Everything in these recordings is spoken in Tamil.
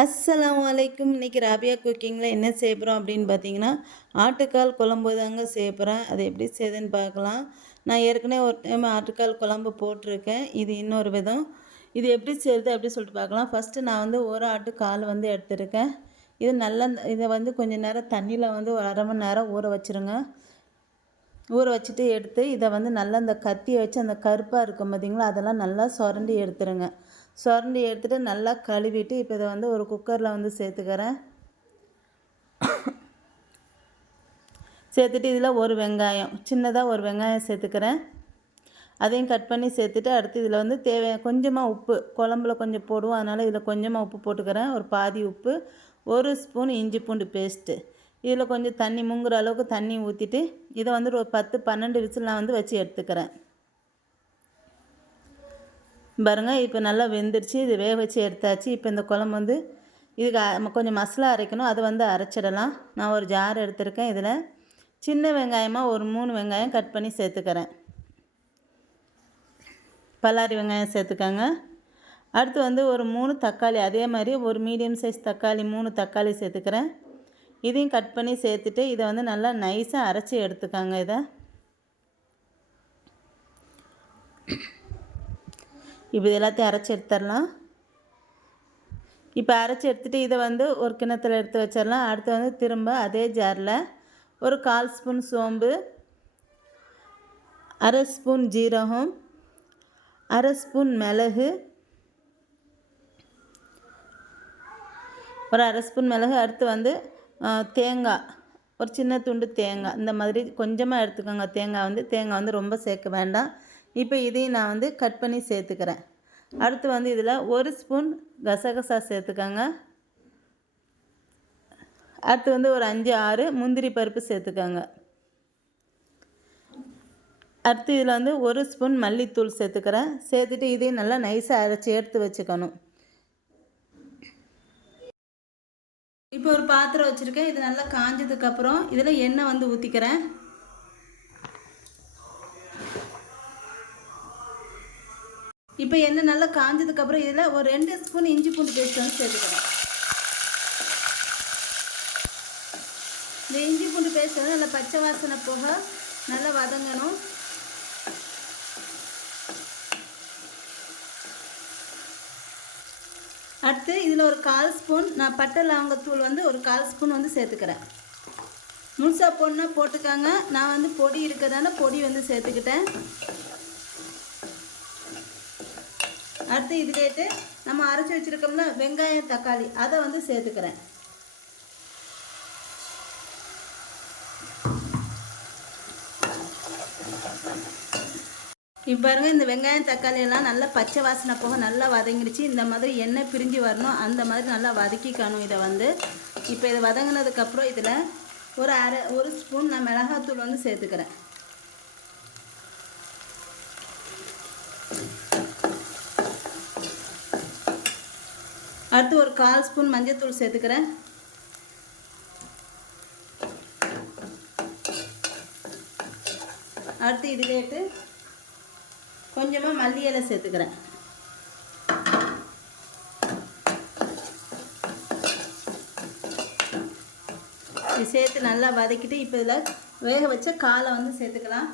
அஸ்ஸலாமு அலைக்கும். இன்றைக்கி ராபியா குக்கிங்கில் என்ன செய்ய போகிறோம் அப்படின்னு பார்த்தீங்கன்னா, ஆட்டுக்கால் குழம்பு தாங்க செய்ய போகிறேன். அது எப்படி செய்யுதுன்னு பார்க்கலாம். நான் ஏற்கனவே ஒரு டைம் ஆட்டுக்கால் குழம்பு போட்டிருக்கேன். இது இன்னொரு விதம். இது எப்படி செய்யுது அப்படின்னு சொல்லிட்டு பார்க்கலாம். ஃபஸ்ட்டு நான் வந்து ஒரு ஆட்டுக்கால் வந்து எடுத்துருக்கேன். இது நல்லா இதை வந்து கொஞ்சம் நேரம் தண்ணியில் வந்து ஒரு அரை மணி நேரம் ஊற வச்சுருங்க. ஊற வச்சுட்டு எடுத்து இதை வந்து நல்லா அந்த கத்தியை வச்சு அந்த கருப்பாக இருக்கும் பார்த்தீங்களா, அதெல்லாம் நல்லா சுரண்டி எடுத்துருங்க. சுரண்டி எடுத்துகிட்டு நல்லா கழுவிட்டு இப்போ இதை வந்து ஒரு குக்கரில் வந்து சேர்த்துக்கிறேன். சேர்த்துட்டு இதில் ஒரு வெங்காயம், சின்னதாக ஒரு வெங்காயம் சேர்த்துக்கிறேன். அதையும் கட் பண்ணி சேர்த்துட்டு அடுத்து இதில் வந்து கொஞ்சமாக உப்பு, குழம்புல கொஞ்சம் போடுவோம், அதனால் இதில் கொஞ்சமாக உப்பு போட்டுக்கிறேன். ஒரு பாதி உப்பு, ஒரு ஸ்பூன் இஞ்சி பூண்டு பேஸ்ட்டு. இதில் கொஞ்சம் தண்ணி முங்குற அளவுக்கு தண்ணி ஊற்றிட்டு இதை வந்து ஒரு 10-12 விசில் நான் வந்து வச்சு எடுத்துக்கிறேன். பாருங்கள், இப்போ நல்லா வெந்துருச்சு. இது வேக வச்சு எடுத்தாச்சு. இப்போ இந்த குழம்பு வந்து இதுக்கு கொஞ்சம் மசாலா அரைக்கணும், அதை வந்து அரைச்சிடலாம். நான் ஒரு ஜார் எடுத்துருக்கேன். இதில் சின்ன வெங்காயமாக ஒரு 3 வெங்காயம் கட் பண்ணி சேர்த்துக்கிறேன். பல்லாரி வெங்காயம் சேர்த்துக்கோங்க. அடுத்து வந்து ஒரு 3 தக்காளி, அதே மாதிரி ஒரு மீடியம் சைஸ் தக்காளி 3 தக்காளி சேர்த்துக்கிறேன். இதையும் கட் பண்ணி சேர்த்துட்டு இதை வந்து நல்லா நைஸாக அரைச்சி எடுத்துக்காங்க. இதை இப்போ எல்லாத்தையும் அரைச்சி எடுத்துடலாம். இப்போ அரைச்சி எடுத்துகிட்டு இதை வந்து ஒரு கிண்ணத்தில் எடுத்து வச்சிடலாம். அடுத்து வந்து திரும்ப அதே ஜாரில் ஒரு 1/4 ஸ்பூன் சோம்பு, அரை ஸ்பூன் ஜீரகம், அரை ஸ்பூன் மிளகு, ஒரு அரை ஸ்பூன் மிளகு. அடுத்து வந்து தேங்காய், ஒரு சின்ன துண்டு தேங்காய், இந்த மாதிரி கொஞ்சமாக எடுத்துக்கோங்க. தேங்காய் வந்து ரொம்ப சேர்க்க வேண்டாம். இப்போ இதையும் நான் வந்து கட் பண்ணி சேர்த்துக்கிறேன். அடுத்து வந்து இதில் ஒரு ஸ்பூன் கசகசா சேர்த்துக்கோங்க. அடுத்து வந்து ஒரு 5-6 முந்திரி பருப்பு சேர்த்துக்கோங்க. அடுத்து இதில் வந்து ஒரு ஸ்பூன் மல்லித்தூள் சேர்த்துக்கிறேன். சேர்த்துட்டு இதையும் நல்லா நைஸாக அரைச்சி எடுத்து வச்சுக்கணும். இப்போ ஒரு பாத்திரம் வச்சுருக்கேன். இது நல்லா காஞ்சதுக்கப்புறம் இதில் எண்ணெய் வந்து ஊற்றிக்கிறேன். இப்போ எண்ணெய் நல்லா காஞ்சதுக்கப்புறம் இதில் ஒரு 2 ஸ்பூன் இஞ்சி பூண்டு பேஸ்ட் வந்து சேர்த்துக்கிறேன். இந்த இஞ்சி பூண்டு பேஸ்ட் வந்து நல்லா பச்சை வாசனை போக நல்லா வதங்கணும். அடுத்து இதில் ஒரு 1/4 ஸ்பூன் நான் பட்டை லவங்கத்தூள் வந்து ஒரு 1/4 ஸ்பூன் வந்து சேர்த்துக்கிறேன். முழுசாக போடணுன்னா போட்டுக்காங்க. நான் வந்து பொடி இருக்கிறதால பொடி வந்து சேர்த்துக்கிட்டேன். அடுத்து இதுலேட்டு நம்ம அரைச்சி வச்சுருக்கோம்ல வெங்காயம் தக்காளி, அதை வந்து சேர்த்துக்கிறேன். இப்போ பாருங்கள், இந்த வெங்காயம் தக்காளி எல்லாம் நல்லா பச்சை வாசனை போக நல்லா வதங்கிடுச்சு. இந்த மாதிரி எண்ணெய் பிரிஞ்சு வரணும், அந்த மாதிரி நல்லா வதக்கிக்கணும் இதை வந்து. இப்போ இதை வதங்கினதுக்கப்புறம் இதில் ஒரு ஸ்பூன் நான் மிளகாத்தூள் வந்து சேர்த்துக்கிறேன். அடுத்து ஒரு 1/4 ஸ்பூன் மஞ்சள்தூள் சேர்த்துக்கிறேன். அடுத்து இதுலேட்டு கொஞ்சமாக மல்லி இலை சேர்த்துக்கிறேன். இது சேர்த்து நல்லா வதக்கிட்டு இப்போ இதில் வேக வச்ச காலை வந்து சேர்த்துக்கலாம்.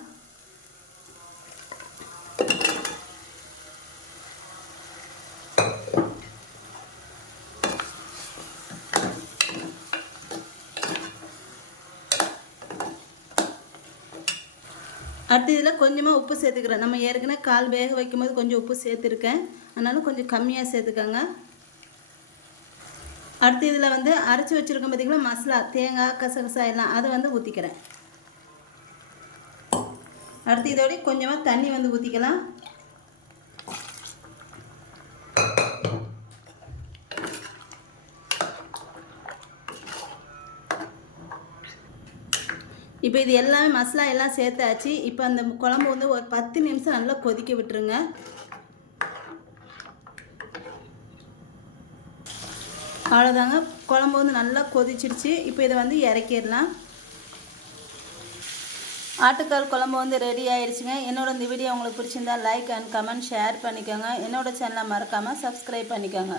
அடுத்து இதில் கொஞ்சமாக உப்பு சேர்த்துக்கிறேன். நம்ம ஏற்கனவே கால் வேக வைக்கும்போது கொஞ்சம் உப்பு சேர்த்துருக்கேன், அதனால கொஞ்சம் கம்மியாக சேர்த்துக்கோங்க. அடுத்து இதில் வந்து அரைச்சி வச்சுருக்கோம் பார்த்திங்களா மசாலா, தேங்காய் கசகசா எல்லாம், அதை வந்து ஊற்றிக்கிறேன். அடுத்து இதோடய கொஞ்சமாக தண்ணி வந்து ஊற்றிக்கலாம். இப்போ இது எல்லாமே மசாலா எல்லாம் சேர்த்தாச்சு. இப்போ அந்த குழம்பு வந்து ஒரு 10 நிமிஷம் நல்லா கொதிக்க விட்டுருங்க. அவ்வளோதாங்க, குழம்பு வந்து நல்லா கொதிச்சிடுச்சு. இப்போ இதை வந்து இறக்கிடலாம். ஆட்டுக்கால் குழம்பு வந்து ரெடி ஆயிடுச்சுங்க. என்னோட இந்த வீடியோ உங்களுக்கு பிடிச்சிருந்தா லைக் அண்ட் கமெண்ட் ஷேர் பண்ணிக்கோங்க. என்னோட சேனலை மறக்காமல் சப்ஸ்கிரைப் பண்ணிக்கோங்க.